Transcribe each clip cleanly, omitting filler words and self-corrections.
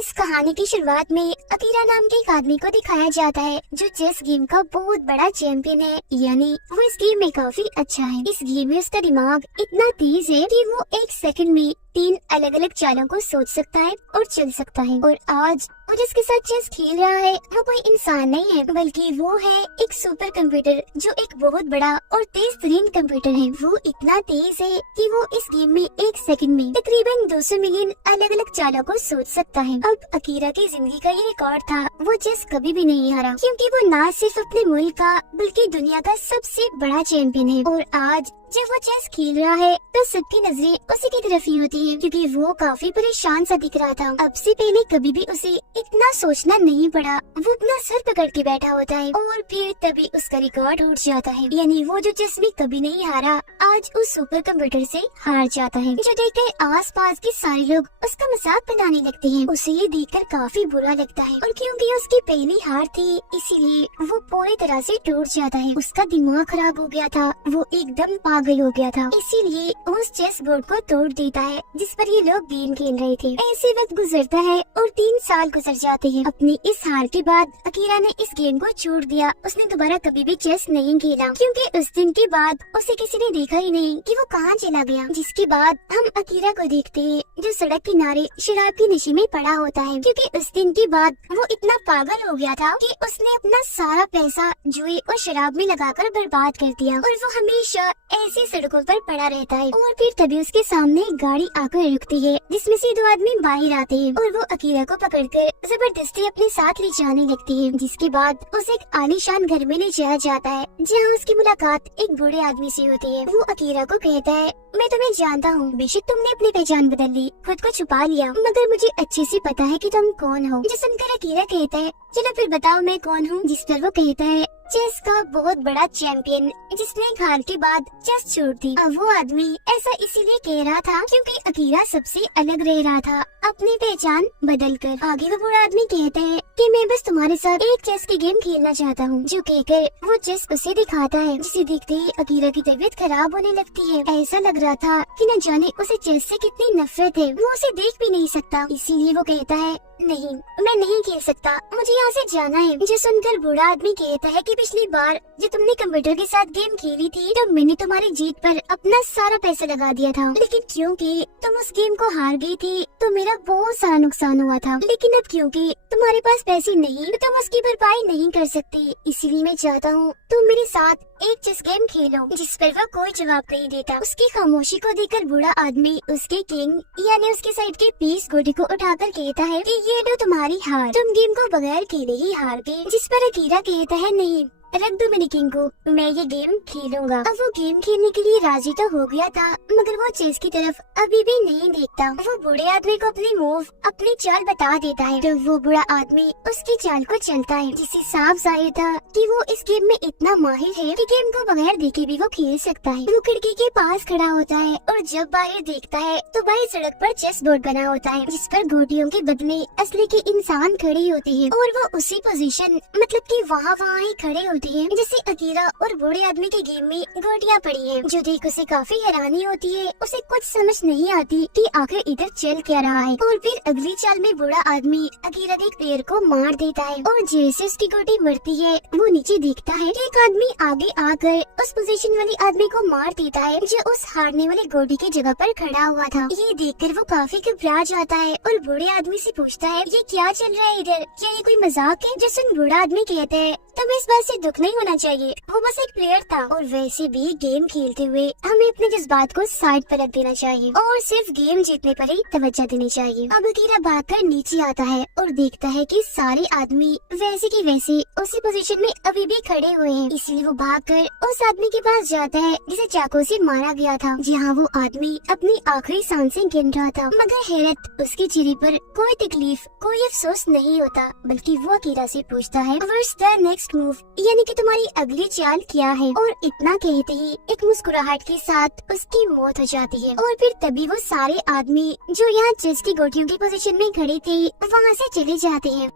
इस कहानी की शुरुआत में अकीरा नाम के एक आदमी को दिखाया जाता है जो चेस गेम का बहुत बड़ा चैंपियन है, यानी वो इस गेम में काफी अच्छा है। इस गेम में उसका दिमाग इतना तेज है कि वो एक सेकंड में 3 अलग अलग चालों को सोच सकता है और चल सकता है। और आज वो जिसके साथ चेस खेल रहा है वो कोई इंसान नहीं है, बल्कि वो है एक सुपर कंप्यूटर जो एक बहुत बड़ा और तेज तरीन कंप्यूटर है। वो इतना तेज है कि वो इस गेम में एक सेकंड में तकरीबन 200 मिलियन अलग अलग चालों को सोच सकता है। अब अकीरा की जिंदगी का ये रिकॉर्ड था, वो चेस कभी भी नहीं हारा, क्योंकि वो न सिर्फ अपने मुल्क का बल्कि दुनिया का सबसे बड़ा चैंपियन है। और आज जब वो चेस खेल रहा है तो सबकी नजरें उसी की तरफ ही होती है, क्योंकि वो काफी परेशान सा दिख रहा था। अब से पहले कभी भी उसे इतना सोचना नहीं पड़ा, वो अपना सर पकड़ के बैठा होता है और फिर तभी उसका रिकॉर्ड उठ जाता है। यानी वो जो चेस में कभी नहीं हारा आज उस सुपर कंप्यूटर से हार जाता है, जो देखकर आस पास के सारे लोग उसका मजाक बनाने लगते हैं। उसे ये देखकर काफी बुरा लगता है, और क्योंकि उसकी पहली हार थी इसीलिए वो पूरी तरह से टूट जाता है। उसका दिमाग खराब हो गया था, वो एकदम पागल हो गया था, इसीलिए उस चेस बोर्ड को तोड़ देता है जिस पर ये लोग गेम खेल रहे थे। ऐसे वक्त गुजरता है और 3 साल गुजर जाते हैं। अपनी इस हार के बाद अकीरा ने इस गेम को छोड़ दिया। उसने दोबारा कभी भी चेस नहीं खेला, क्योंकि उस दिन के बाद उसे किसी ने देखा ही नहीं कि वो कहाँ चला गया। जिसके बाद हम अकीरा को देखते हैं जो सड़क किनारे शराब की नशे में पड़ा होता है, क्योंकि उस दिन के बाद वो इतना पागल हो गया था कि उसने अपना सारा पैसा जुए और शराब में लगाकर बर्बाद कर दिया, और वो हमेशा ऐसी सड़कों पर पड़ा रहता है। और फिर तभी उसके सामने एक गाड़ी आकर रुकती है जिसमें से 2 आदमी बाहर आते हैं, और वो अकीरा को पकड़कर जबरदस्ती अपने साथ ले जाने लगती है। जिसके बाद उसे एक आलीशान घर में ले जाया जाता है जहाँ उसकी मुलाकात एक बूढ़े आदमी से होती है। वो अकीरा को कहता है, मैं तुम्हें जानता हूँ, बेशक तुमने अपनी पहचान बदल ली, खुद को छुपा लिया, मगर मुझे अच्छे से पता है कि तुम कौन हो। जो सुनकर अकीरा कहता है, चलो फिर बताओ मैं कौन हूँ। जिस पर वो कहता है, चेस का बहुत बड़ा चैंपियन जिसने एक हार के बाद चेस छोड़ दी। अब वो आदमी ऐसा इसीलिए कह रहा था क्योंकि अकीरा सबसे अलग रह रहा था अपनी पहचान बदल कर। आगे वो बूढ़ा आदमी कहता है कि मैं बस तुम्हारे साथ एक चेस की गेम खेलना चाहता हूँ। जो कहकर वो चेस उसे दिखाता है, जिसे देखते ही अकीरा की तबीयत खराब होने लगती है। ऐसा लग रहा था कि न जाने उसे चेस से कितनी नफरत है, वो उसे देख भी नहीं सकता। इसीलिए वो कहता है, नहीं मैं नहीं खेल सकता, मुझे यहाँ से जाना है। जो सुनकर बूढ़ा आदमी कहता है कि पिछली बार जब तुमने कंप्यूटर के साथ गेम खेली थी तो मैंने तुम्हारी जीत पर अपना सारा पैसा लगा दिया था, लेकिन क्योंकि तुम उस गेम को हार गई थी तो मेरा बहुत सारा नुकसान हुआ था। लेकिन अब क्योंकि तुम्हारे पास पैसे नहीं तो तुम उसकी भरपाई नहीं कर सकती, इसीलिए मैं चाहता हूँ तुम मेरे साथ एक चेस गेम खेलो। जिस पर वो कोई जवाब नहीं देता। उसकी खामोशी को देखकर बूढ़ा आदमी उसके किंग यानी उसके साइड के पीस घोड़े को उठाकर कहता है कि ये लो तुम्हारी हार, तुम गेम को बगैर खेले ही हार गए। जिस पर अकीरा कहता है, नहीं रख दो मेरे किंग को, मैं ये गेम खेलूंगा। अब वो गेम खेलने के लिए राजी तो हो गया था, मगर वो चेस की तरफ अभी भी नहीं देखता। वो बूढ़े आदमी को अपनी मूव अपनी चाल बता देता है, तो वो बूढ़ा आदमी उसकी चाल को चलता है, जिससे साफ जाहिर था कि वो इस गेम में इतना माहिर है कि गेम को बगैर देखे भी वो खेल सकता है। वो खिड़की के पास खड़ा होता है और जब बाहर देखता है तो बाहर सड़क पर चेस बोर्ड बना होता है, जिस पर गोटियों के बदले असली के इंसान खड़े होते हैं, और वो उसी पोजीशन मतलब कि वहाँ ही खड़े होते हैं जैसे अकीरा और बूढ़े आदमी के गेम में गोटियां पड़ी हैं। जो देख उसे काफी हैरानी होती है, उसे कुछ समझ नहीं आती कि आखिर इधर चल क्या रहा है। और फिर अगली चाल में बूढ़ा आदमी अकीरा के प्लेयर को मार देता है, और जैसे उसकी गोटी मरती है वो नीचे देखता है कि एक आदमी आगे आकर उस पोजीशन वाले आदमी को मार देता है जो उस हारने वाली गोटी की जगह पर खड़ा हुआ था। ये देखकर वो काफी घबरा जाता है और बूढ़े आदमी से पूछता है, ये क्या चल रहा है इधर, क्या ये कोई मजाक है? जिससे बूढ़ा आदमी कहता है, तुम्हें इस बात से दुख नहीं होना चाहिए, वो बस एक प्लेयर था, और वैसे भी गेम खेलते हुए हमें अपने जज्बात को साइड पर रख देना चाहिए और सिर्फ गेम जीतने पर ही तवज्जो देनी चाहिए। अब अकीरा भागकर नीचे आता है और देखता है कि सारे आदमी वैसे की वैसे उसी पोजीशन में अभी भी खड़े हुए हैं। इसलिए वो भागकर उस आदमी के पास जाता है जिसे चाकू से मारा गया था, जहाँ वो आदमी अपनी आखिरी सांसें गिन रहा था। मगर हैरत, उसके चेहरे पर कोई तकलीफ कोई अफसोस नहीं होता, बल्कि वो अकीरा से पूछता है, व्हाट्स द नेक्स्ट मूव, यानी कि तुम्हारी अगली चाल क्या है? और इतना कहते ही एक मुस्कुराहट के साथ उसकी मौत हो जाती है। और फिर तभी वो सारे आदमी जो यहाँ चेस की गोटियों की पोजीशन में खड़े थे वहाँ से चले जाते हैं।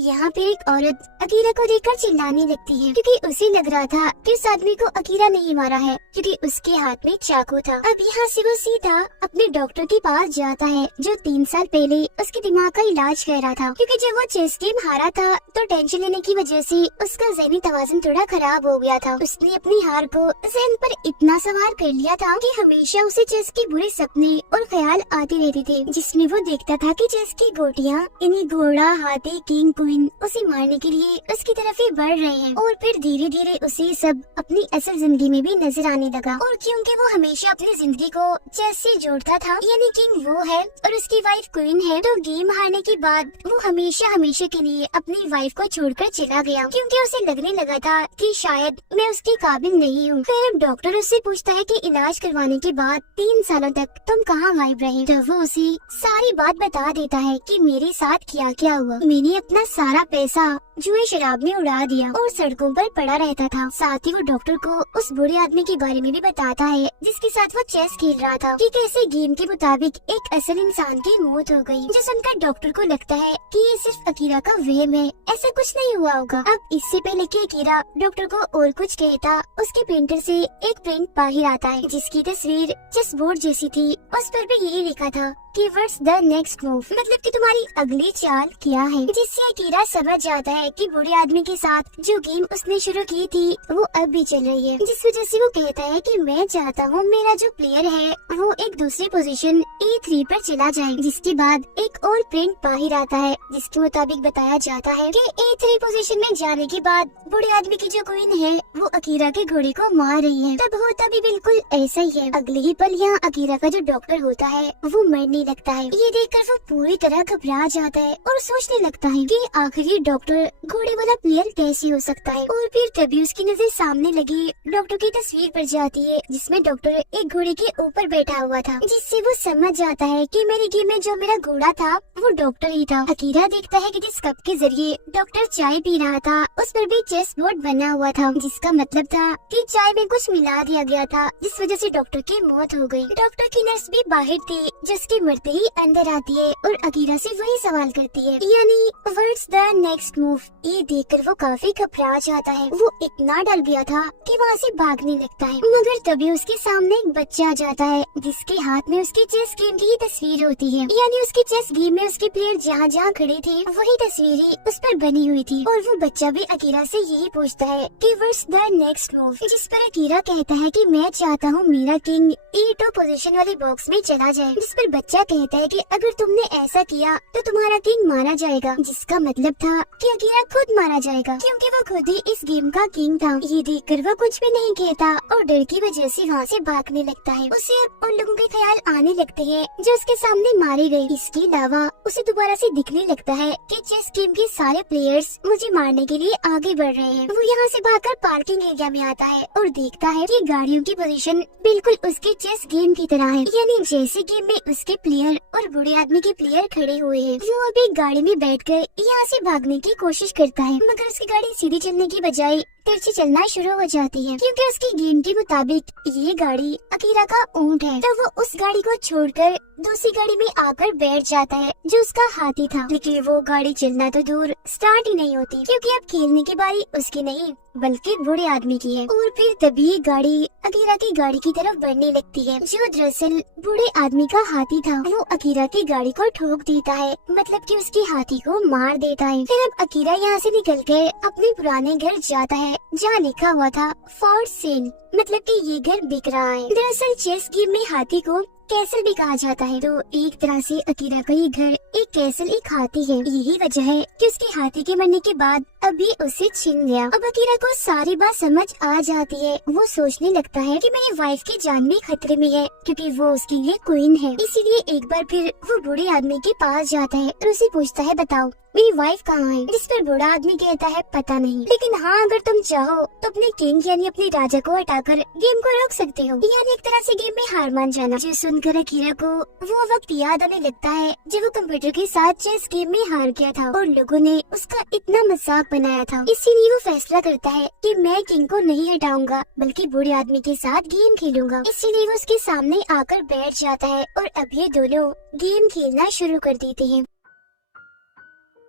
यहाँ पे एक औरत अकीरा को देखकर चिल्लाने लगती है क्योंकि उसे लग रहा था कि उस आदमी को अकीरा नहीं मारा है क्योंकि उसके हाथ में चाकू था। अब यहाँ से वो सीधा अपने डॉक्टर के पास जाता है जो 3 साल पहले उसके दिमाग का इलाज कर रहा था, क्योंकि जब वो चेस गेम हारा था तो टेंशन लेने की वजह से उसका ज़हनी तवाज़ुन थोड़ा खराब हो गया था। उसने अपनी हार को ज़हन पर इतना सवार कर लिया था कि हमेशा उसे चेस के बुरे सपने और ख्याल आते रहते थे, जिसमें वो देखता था कि चेस की गोटियाँ इन्हीं घोड़ा, हाथी, किंग, क्वीन उसे मारने के लिए उसकी तरफ ही बढ़ रहे हैं। और फिर धीरे धीरे उसे सब अपनी असल जिंदगी में भी नजर आने लगा। और क्योंकि वो हमेशा अपनी जिंदगी को चेस से जोड़ता था, यानी किंग वो है और उसकी वाइफ क्वीन है, तो गेम हारने के बाद वो हमेशा हमेशा के लिए अपनी वाइफ को छोड़कर चला गया क्योंकि उसे लगने लगा था कि शायद मैं उसके काबिल नहीं हूँ। फिर अब डॉक्टर उससे पूछता है कि इलाज करवाने के बाद 3 सालों तक तुम कहाँ गायब रहे? तो वो उसे सारी बात बता देता है कि मेरे साथ क्या क्या हुआ। मैंने अपना सारा पैसा जुए शराब में उड़ा दिया और सड़कों पर पड़ा रहता था। साथ ही वो डॉक्टर को उस बुरे आदमी के बारे में भी बताता है जिसके साथ वो चेस खेल रहा था, कि कैसे गेम के मुताबिक एक असल इंसान की मौत हो गई, जो सुनकर डॉक्टर को लगता है कि ये सिर्फ अकीरा का वहम है, ऐसा कुछ नहीं हुआ होगा। अब इससे पहले कि अकीरा डॉक्टर को और कुछ कहता, उसके प्रिंटर से एक प्रिंट बाहर आता है जिसकी तस्वीर चेस बोर्ड जैसी थी। उस पर भी यही लिखा था कि व्हाट्स द नेक्स्ट मूव, मतलब कि तुम्हारी अगली चाल क्या है, जिससे अकीरा समझ जाता है कि बुरे आदमी के साथ जो गेम उसने शुरू की थी वो अब भी चल रही है, जिस वजह से वो कहता है कि मैं चाहता हूँ मेरा जो प्लेयर है वो एक दूसरी पोजीशन E3 पर चला जाए। जिसके बाद एक और प्रिंट बाहर आता है जिसके मुताबिक बताया जाता है कि E3 पोजीशन में जाने के बाद बुरे आदमी की जो क्वीन है वो अकीरा के घोड़े को मार रही है। तब होता भी बिल्कुल ऐसा ही है। अगले ही पल यहाँ अकीरा का जो डॉक्टर होता है वो मरने लगता है। ये देखकर वो पूरी तरह घबरा जाता है और सोचने लगता है कि आखिर ये डॉक्टर घोड़े वाला प्लेयर कैसे हो सकता है। और फिर तभी उसकी नजर सामने लगी डॉक्टर की तस्वीर पर जाती है जिसमें डॉक्टर एक घोड़े के ऊपर बैठा हुआ था, जिससे वो समझ जाता है कि मेरे गेम में जो मेरा घोड़ा था वो डॉक्टर ही था। अकीरा देखता है कि जिस कप के जरिए डॉक्टर चाय पी रहा था उस पर भी चेस बोर्ड बना हुआ था, जिसका मतलब था कि चाय में कुछ मिला दिया गया था, जिस वजह से डॉक्टर की मौत हो गई। डॉक्टर की नर्स भी बाहर थी जिसके मरते ही अंदर आती है और अकीरा से वही सवाल करती है, यानी व्हाट्स द नेक्स्ट मूव। ये देखकर वो काफी घबरा जाता है। वो इतना डर गया था कि वहाँ से भागने लगता है, मगर तभी उसके सामने एक बच्चा आ जाता है जिसके हाथ में उसकी चेस गेम की तस्वीर होती है, यानी उसकी चेस गेम में उसके प्लेयर जहाँ जहाँ खड़े थे वही तस्वीरें उस पर बनी हुई थी। और वो बच्चा भी अकीरा से यही पूछता है कि व्हाट्स द नेक्स्ट मूव, जिस पर अकीरा कहता है कि मैं चाहता हूँ मेरा किंग E2 पोजीशन वाले बॉक्स में चला जाए, जिस पर बच्चा कहता है कि अगर तुमने ऐसा किया तो तुम्हारा किंग मारा जाएगा, जिसका मतलब था कि अकीरा खुद मारा जाएगा क्योंकि वो खुद ही इस गेम का किंग था। ये देखकर वो कुछ भी नहीं कहता और डर की वजह से वहाँ से भागने लगता है। उसे अब उन लोगों के ख्याल आने लगते हैं जो उसके सामने मारे गए। इसके अलावा उसे दोबारा से दिखने लगता है कि चेस गेम के सारे प्लेयर्स मुझे मारने के लिए आगे बढ़ रहे हैं। वो यहाँ से भागकर पार्किंग एरिया में आता है और देखता है कि गाड़ियों की पोजीशन बिल्कुल उसके चेस गेम की तरह है, यानी जैसे गेम में उसके प्लेयर और बुरे आदमी के प्लेयर खड़े हुए हैं। वो अब एक गाड़ी में बैठकर यहाँ से भागने की कोशिश करता है, मगर उसकी गाड़ी सीधी चलने की बजाय तिरछी चलना शुरू हो जाती है क्योंकि उसकी गेम के मुताबिक ये गाड़ी अकीरा का ऊंट है। तो वो उस गाड़ी को छोड़कर दूसरी गाड़ी में आकर बैठ जाता है जो उसका हाथी था, लेकिन वो गाड़ी चलना तो दूर स्टार्ट ही नहीं होती क्योंकि अब खेलने की बारी उसकी नहीं बल्कि बुरे आदमी की है। और फिर तभी गाड़ी अकीरा की गाड़ी की तरफ बढ़ने लगती है जो दरअसल बुरे आदमी का हाथी था। वो अकीरा की गाड़ी को ठोक देता है, मतलब कि उसके हाथी को मार देता है। फिर अब अकीरा यहाँ से निकल कर अपने पुराने घर जाता है जहाँ लिखा हुआ था फॉर सेल, मतलब कि ये घर बिक रहा है। दरअसल चेस गेम में हाथी को कैसल भी कहा जाता है, तो एक तरह से अकीरा का ये घर एक कैसल एक हाथी है। यही वजह है कि उसके हाथी के मरने के बाद अभी उसे छीन गया। अब अकीरा को सारी बात समझ आ जाती है। वो सोचने लगता है कि मेरी वाइफ की जान भी खतरे में है क्योंकि वो उसके लिए क्वीन है। इसीलिए एक बार फिर वो बूढ़े आदमी के पास जाता है और उसे पूछता है बताओ मेरी वाइफ कहाँ है, जिस पर बूढ़ा आदमी कहता है पता नहीं, लेकिन हाँ अगर तुम चाहो तो अपने किंग यानी अपने राजा को हटाकर गेम को रोक सकते हो, यानी एक तरह से गेम में हार मान जाना। जो सुनकर अकीरा को वो वक्त याद आने लगता है जब वो कंप्यूटर के साथ चेस गेम में हार गया था और लोगों ने उसका इतना मजाक बनाया था। इसीलिए वो फैसला करता है कि मैं किंग को नहीं हटाऊंगा बल्कि बूढ़े आदमी के साथ गेम खेलूंगा। इसीलिए वो उसके सामने आकर बैठ जाता है और अब ये दोनों गेम खेलना शुरू कर देते हैं।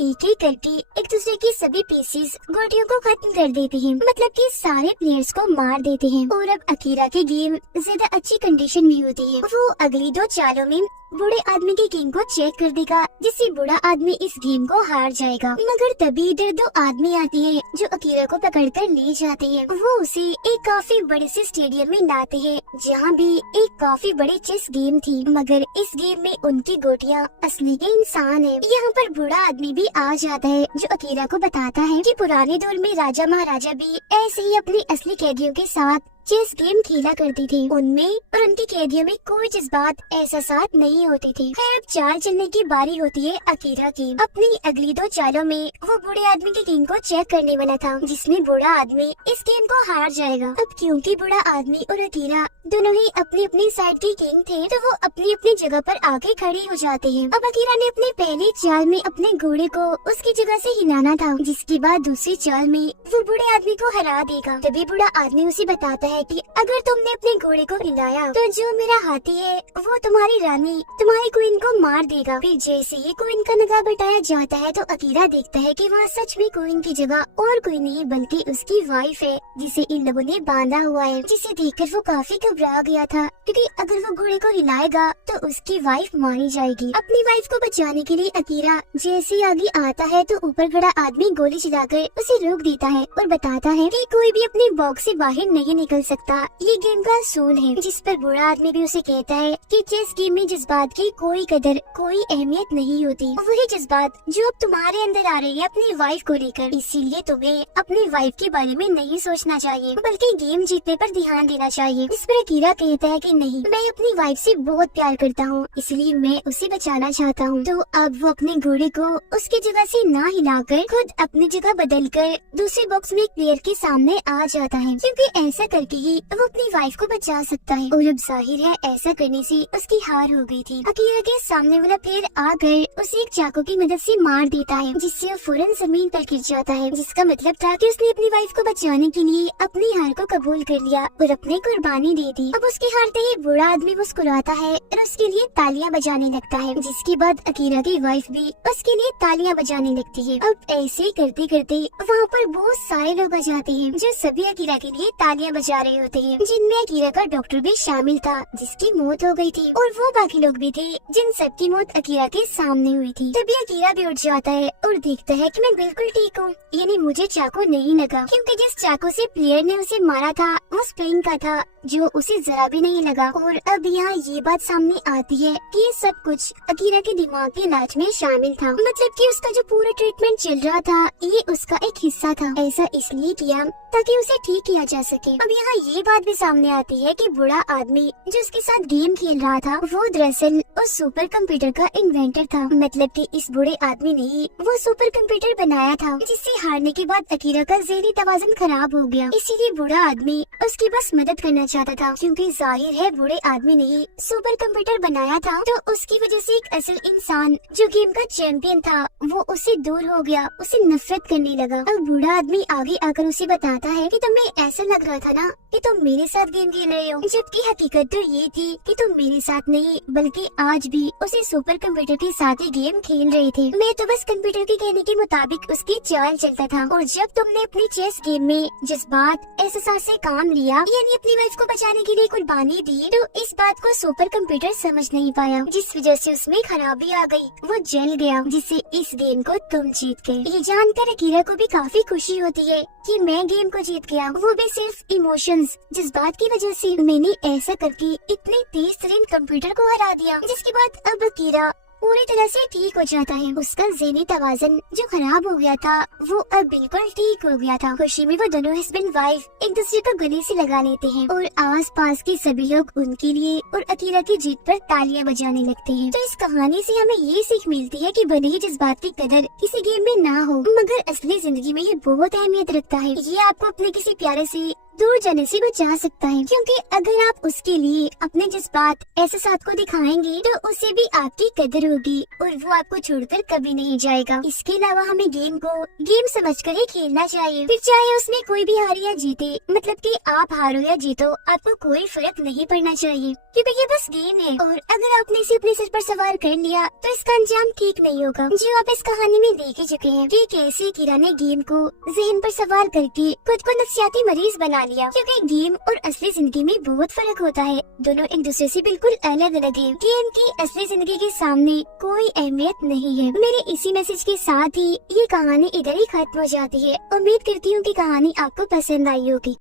एक एक करके एक दूसरे के सभी पीसेस गोटियों को खत्म कर देते हैं, मतलब कि सारे प्लेयर्स को मार देते हैं। और अब अकीरा की गेम ज्यादा अच्छी कंडीशन में होती है। वो अगली 2 चालों में बूढ़े आदमी की गेम को चेक कर देगा, जिससे बूढ़ा आदमी इस गेम को हार जाएगा। मगर तभी इधर 2 आदमी आते हैं जो अकीरा को पकड़कर ले जाते हैं। वो उसे एक काफी बड़े से स्टेडियम में लाते हैं, जहाँ भी एक काफी बड़ी चेस गेम थी, मगर इस गेम में उनकी गोटियां असली के इंसान है। यहाँ पर बूढ़ा आदमी भी आ जाता है, जो अकीरा को बताता है कि पुराने दौर में राजा महाराजा भी ऐसे ही अपने असली कैदियों के साथ चेस गेम खेला करती थी। उनमें और उनके कैदियों में कोई जज्बात एहसासात नहीं होती थी। खैर अब चाल चलने की बारी होती है अकीरा की। अपनी अगली 2 चालों में वो बूढ़े आदमी की गेम को चेक करने वाला था, जिसमें बूढ़ा आदमी इस गेम को हार जाएगा। अब क्योंकि बूढ़ा आदमी और अकीरा दोनों ही अपनी अपनी साइड की किंग थे, तो वो अपनी अपनी जगह पर आके खड़ी हो जाते हैं। अब अकीरा ने अपनी पहली चाल में अपने घोड़े को उसकी जगह से हिलाना था, जिसके बाद दूसरी चाल में वो बूढ़े आदमी को हरा देगा। तभी बूढ़ा आदमी उसे बताता है कि अगर तुमने अपने घोड़े को हिलाया तो जो मेरा हाथी है वो तुम्हारी रानी, तुम्हारी क्वीन को मार देगा। फिर जैसे ही क्वीन का नगाह बटाया जाता है तो अकीरा देखता है कि वहाँ सच में क्वीन की जगह और कोई नहीं बल्कि उसकी वाइफ है, जिसे इन लोगों ने बांधा हुआ है। जिसे देखकर वो काफी घबरा गया था, क्योंकि अगर वो घोड़े को हिलाएगा तो उसकी वाइफ मारी जाएगी। अपनी वाइफ को बचाने के लिए अकीरा जैसे ही आगे आता है तो ऊपर खड़ा आदमी गोली चलाकर उसे रोक देता है और बताता है कि कोई भी अपने बॉक्स से बाहर नहीं निकल सकता, ये गेम का असूल है। जिस पर बूढ़ा आदमी भी उसे कहता है कि चेस गेम में जज्बात की कोई कदर कोई अहमियत नहीं होती, वही जज्बात जो अब तुम्हारे अंदर आ रही है अपनी वाइफ को लेकर, इसीलिए तुम्हें अपनी वाइफ के बारे में नहीं सोचना चाहिए बल्कि गेम जीतने पर ध्यान देना चाहिए। इस पर अकीरा कहता है कि नहीं, मैं अपनी वाइफ से बहुत प्यार करता हूँ, इसलिए मैं उसे बचाना चाहता हूँ। तो अब वो अपने घोड़े को उसकी जगह से ना हिलाकर खुद अपनी जगह बदलकर दूसरे बॉक्स में एक प्लेयर के सामने आ जाता है, क्योंकि ऐसा करके ही वो अपनी वाइफ को बचा सकता है। और अब जाहिर है ऐसा करने से उसकी हार हो गई थी। अकीरा के सामने वाला प्लेयर आकर उसे एक चाकू की मदद से मार देता है, जिससे वो फौरन जमीन पर गिर जाता है, जिसका मतलब था कि उसने अपनी वाइफ को बचाने के लिए अपनी हार को कबूल कर लिया और अपनी कुर्बानी दे दी। अब उसके हारते ही बूढ़ा आदमी मुस्कुराता है और उसके लिए तालियां बजाने लगता है, जिसके बाद अकीरा की वाइफ भी उसके लिए तालियां बजाने लगती है। अब ऐसे करते करते वहाँ पर बहुत सारे लोग आ जाते हैं, जो सभी अकीरा के लिए तालियां बजा रहे होते हैं, जिनमें अकीरा का डॉक्टर भी शामिल था, जिसकी मौत हो गई थी, और वो बाकी लोग भी थे जिन सबकी मौत अकीरा के सामने हुई थी। तभी अकीरा भी उठ जाता है और देखता है कि मैं बिल्कुल ठीक हूँ, यानी मुझे चाकू नहीं लगा, क्योंकि जिस चाकू से प्लेयर ने उसे मारा था वो स्प्रिंग का था, जो उसे जरा भी नहीं लगा। और अब यहाँ ये बात सामने आती है कि ये सब कुछ अकीरा के दिमाग के इलाज में शामिल था, मतलब कि उसका जो पूरा ट्रीटमेंट चल रहा था ये उसका एक हिस्सा था। ऐसा इसलिए किया ताकि उसे ठीक किया जा सके। अब यहाँ ये बात भी सामने आती है कि बूढ़ा आदमी जो उसके साथ गेम खेल रहा था वो दरअसल उस सुपर कंप्यूटर का इन्वेंटर था, मतलब कि इस बूढ़े आदमी ने ही वो सुपर कंप्यूटर बनाया था, जिससे हारने के बाद अकीरा का ज़हनी तवाज़ुन खराब हो गया। इसीलिए बूढ़ा आदमी उसकी बस मदद करना चाहता था, क्योंकि जाहिर है बूढ़े आदमी ने ही सुपर कंप्यूटर बनाया था, तो उसकी वजह से एक असल इंसान जो गेम का चैंपियन था वो उससे दूर हो गया, उसे नफरत करने लगा। अब बूढ़ा आदमी आगे आकर उसे बताता है कि तुम्हें ऐसा लग रहा था ना कि तुम मेरे साथ गेम खेल रहे हो, जबकि हकीकत तो ये थी कि तुम मेरे साथ नहीं बल्कि आज भी उसी सुपर कंप्यूटर के साथ ही गेम खेल रहे थे। मैं तो बस कंप्यूटर के कहने के मुताबिक उसकी चाल चलता था, और जब तुमने अपनी चेस गेम में जज्बात एहसास से काम लिया, यानी अपनी वाइफ को बचाने के लिए कुर्बानी दी, तो इस बात को सुपर कंप्यूटर समझ नहीं पाया, जिस वजह से उसमें खराबी आ गई, वो जल गया, जिससे इस गेम को तुम जीत गए। ये जानकर अकीरा को भी काफी खुशी होती है कि मैं गेम को जीत गया, वो भी सिर्फ इमोशंस जज्बात की वजह से। मैंने ऐसा करके इतने तेज तरीन कंप्यूटर को हरा दिया, जिसके बाद अब अकीरा पूरी तरह से ठीक हो जाता है। उसका ज़हनी तवाज़ुन जो खराब हो गया था वो अब बिल्कुल ठीक हो गया था। खुशी में वो दोनों हस्बैंड वाइफ एक दूसरे को गले से लगा लेते हैं और आस पास के सभी लोग उनके लिए और अकीरा की जीत पर तालियां बजाने लगते हैं। तो इस कहानी से हमें ये सीख मिलती है कि भले ही जज्बात की कदर किसी गेम में ना हो, मगर असली जिंदगी में ये बहुत अहमियत रखता है। ये आपको अपने किसी प्यारे से दूर जाने से बचा सकता है, क्योंकि अगर आप उसके लिए अपने जज्बात एहसास को दिखाएंगे तो उसे भी आपकी कदर होगी और वो आपको छोड़कर कभी नहीं जाएगा। इसके अलावा हमें गेम को गेम समझकर ही खेलना चाहिए, फिर चाहे उसमें कोई भी हारे या जीते, मतलब कि आप हारो या जीतो, आपको कोई फर्क नहीं पड़ना चाहिए, क्योंकि ये बस गेम है। और अगर आपने इसे अपने सिर पर सवार कर लिया तो इसका अंजाम ठीक नहीं होगा, जो आप इस कहानी में देख ही चुके हैं कि कैसे किरा ने गेम को जहन पर सवार करके खुद को नफसियाती मरीज बना लिया। क्योंकि गेम और असली जिंदगी में बहुत फर्क होता है, दोनों एक दूसरे से बिल्कुल अलग अलग है। गेम की असली जिंदगी के सामने कोई अहमियत नहीं है। मेरे इसी मैसेज के साथ ही ये कहानी इधर ही खत्म हो जाती है। उम्मीद करती हूँ कि कहानी आपको पसंद आई होगी।